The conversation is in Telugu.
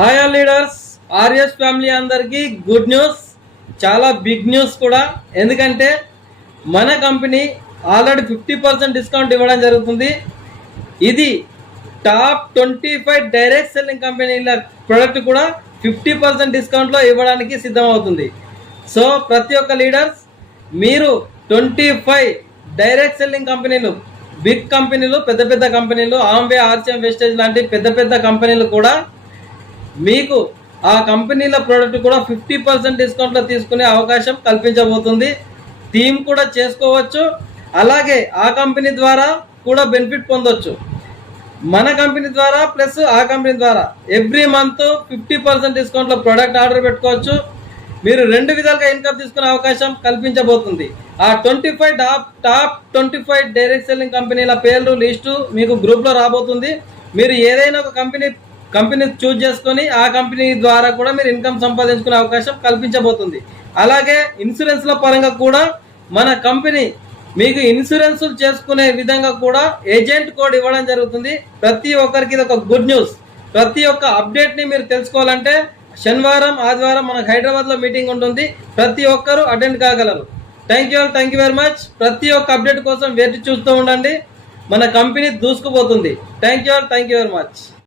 Hi all leaders, RS family అందరికీ గుడ్ న్యూస్, చాలా బిగ్ న్యూస్ కూడా. ఎందుకంటే మన కంపెనీ ఆల్రెడీ 50% డిస్కౌంట్ ఇవ్వడం జరుగుతుంది. ఇది టాప్ 25 డైరెక్ట్ సెల్లింగ్ కంపెనీల ప్రొడక్ట్ కూడా 50% డిస్కౌంట్లో ఇవ్వడానికి సిద్ధమవుతుంది. సో ప్రతి ఒక్క లీడర్స్, మీరు 25 డైరెక్ట్ సెల్లింగ్ కంపెనీలు, బిగ్ కంపెనీలు, పెద్ద పెద్ద కంపెనీలు, ఆంబే, ఆర్సిఎం వెస్టేజ్ లాంటి పెద్ద పెద్ద కంపెనీలు కూడా మీకు ఆ కంపెనీల ప్రోడక్ట్ కూడా 50% డిస్కౌంట్లో తీసుకునే అవకాశం కల్పించబోతుంది. థీమ్ కూడా చేసుకోవచ్చు, అలాగే ఆ కంపెనీ ద్వారా కూడా బెనిఫిట్ పొందొచ్చు. మన కంపెనీ ద్వారా ప్లస్ ఆ కంపెనీ ద్వారా ఎవ్రీ మంత్ 50% డిస్కౌంట్లో ప్రోడక్ట్ ఆర్డర్ పెట్టుకోవచ్చు. మీరు రెండు విధాలుగా ఇన్కమ్ తీసుకునే అవకాశం కల్పించబోతుంది. ఆ 25 టాప్ 25 డైరెక్ట్ సెల్లింగ్ కంపెనీల పేర్లు లిస్టు మీకు గ్రూప్లో రాబోతుంది. మీరు ఏదైనా ఒక కంపెనీ చూజ్ చేసుకొని ఆ కంపెనీ ద్వారా కూడా మీరు ఇన్కమ్ సంపాదించుకునే అవకాశం కల్పించబోతుంది. అలాగే ఇన్సూరెన్స్ల పరంగా కూడా మన కంపెనీ మీకు ఇన్సూరెన్స్ చేసుకునే విధంగా కూడా ఏజెంట్ కోడ్ ఇవ్వడం జరుగుతుంది. ప్రతి ఒక్కరికి ఇది ఒక గుడ్ న్యూస్. ప్రతి ఒక్క అప్డేట్ని మీరు తెలుసుకోవాలంటే శనివారం, ఆదివారం మనకు హైదరాబాద్లో మీటింగ్ ఉంటుంది. ప్రతి ఒక్కరూ అటెండ్ కాగలరు. Thank you very much. ప్రతి ఒక్క అప్డేట్ కోసం వేచి చూస్తూ ఉండండి. మన కంపెనీ దూసుకుపోతుంది. Thank you very much.